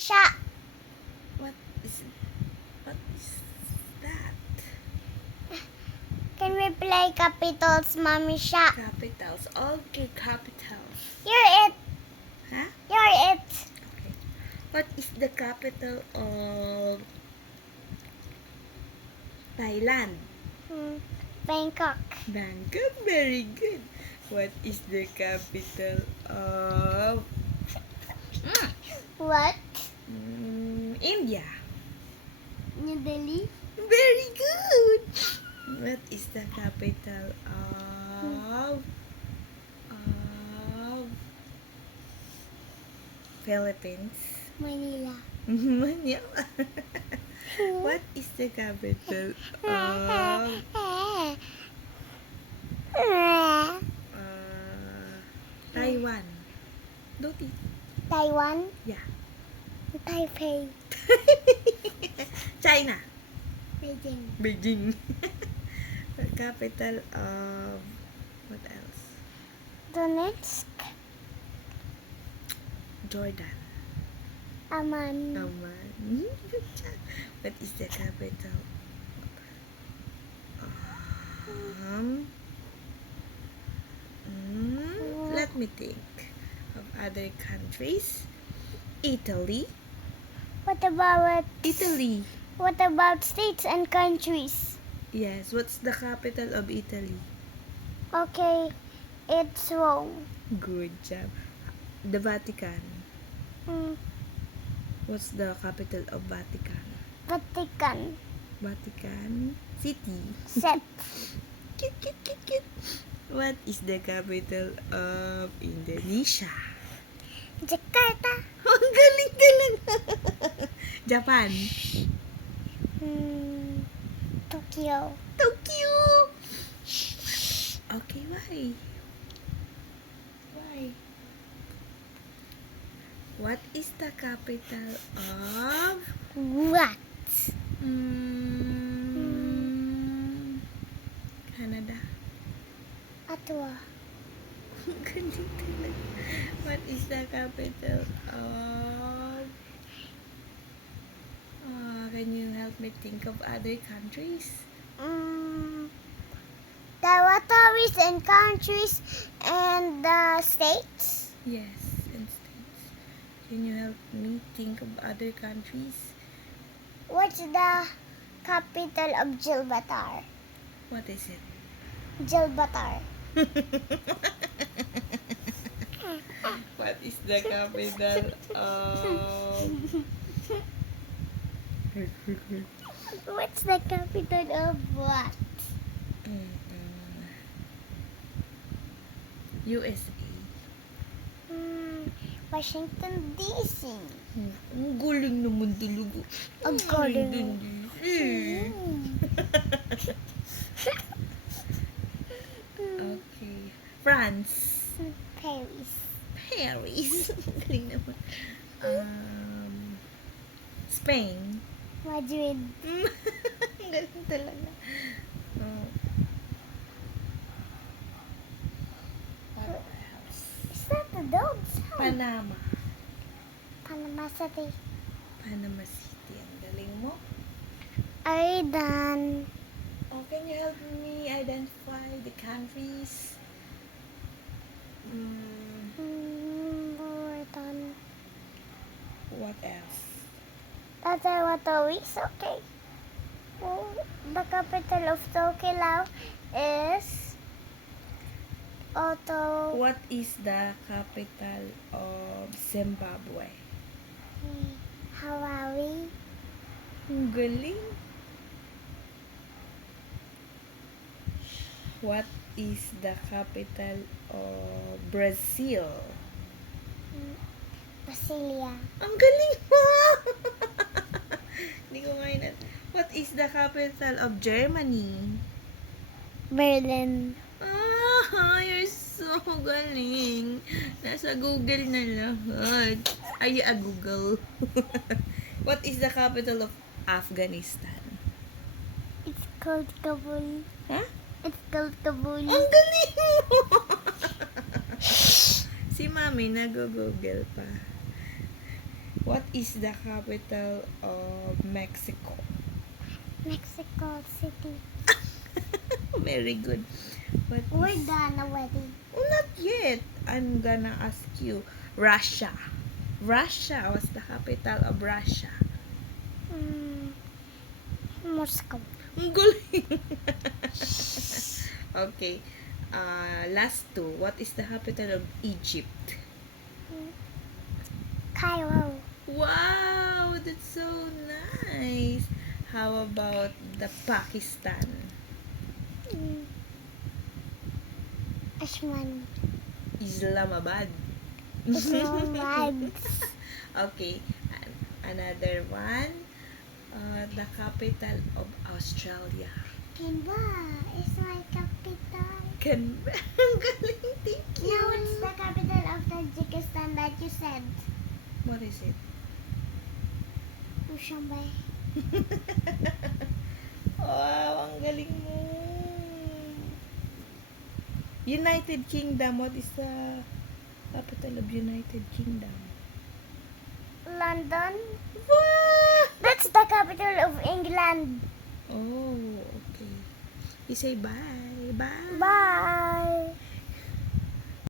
Siya. What is that? Can we play capitals, Mommy Sha? Capitals. Okay, capitals. You're it. Huh? You're it. Okay. What is the capital of Thailand? Bangkok. Bangkok. Very good. What is the capital of What? India? New Delhi. Very good. What is the capital of Philippines? Manila. Manila. What is the capital of Taiwan? Don't it? Taiwan. Yeah. Taipei. China. Beijing. Beijing. The capital of what else? Donetsk. Jordan. Amman. Amman. What is the capital? Let me think of other countries. Italy. What about Italy. What about states and countries? Yes. What's the capital of Italy? Okay, it's Rome. Good job. The Vatican. Mm, What's the capital of Vatican? Vatican. Vatican City. Set. Cute, cute, cute, cute. What is the capital of Indonesia? Jakarta. Ang galing galing. Japan. Tokyo. Tokyo. Okay, why? Why? What is the capital of What? Canada? Ottawa. Galing talaga. What is the capital of can you help me think of other countries? Territories and countries and the states. Yes, and states. Can you help me think of other countries? What's the capital of Gibraltar? What is it? Gibraltar. What is the capital of What's the capital of what? USA? Washington, D.C. Ang galing naman talaga. Ang galing. din Okay. France. Paris. Paris. Ang galing naman. Spain. Madrid. Ang galing talaga. What else? Is that the dog's house? Panama. Panama City. Panama City. Ang galing mo. Aidan. Oh, can you help me identify the countries? Burton. What else? Tatawatowi. Okay. Oh, the capital of Tokelau is Ottawa. What is the capital of Zimbabwe? Harare. Ang galing. What is the capital of Brazil? Brasilia. Ang galing mo! Hindi ko ngayon. What is the capital of Germany? Berlin. You're so galing. Nasa Google na lahat. Are you a Google? What is the capital of Afghanistan? It's called Kabul. Huh? It's called Kabul. Ang galing mo! Si Mami nag-google pa. What is the capital of Mexico? Mexico City. Very good. What We're is... done already. Oh, not yet. I'm gonna ask you. Russia. Russia. What's the capital of Russia? Moscow. Ang galing. Okay. Last two. What is the capital of Egypt? Cairo. Wow, that's so nice. How about the Pakistan? Ashman. Islamabad. Islamabad. Okay, another one. The capital of Australia. Canberra is my capital. Canberra. Ang galing, thank you. Now what's the capital of Tajikistan that you said? What is it? Dushanbe. Wow, ang galing mo. United Kingdom. What is the capital of United Kingdom? London. Wow! That's the capital of England. Oh, okay. You say bye. Bye. Bye.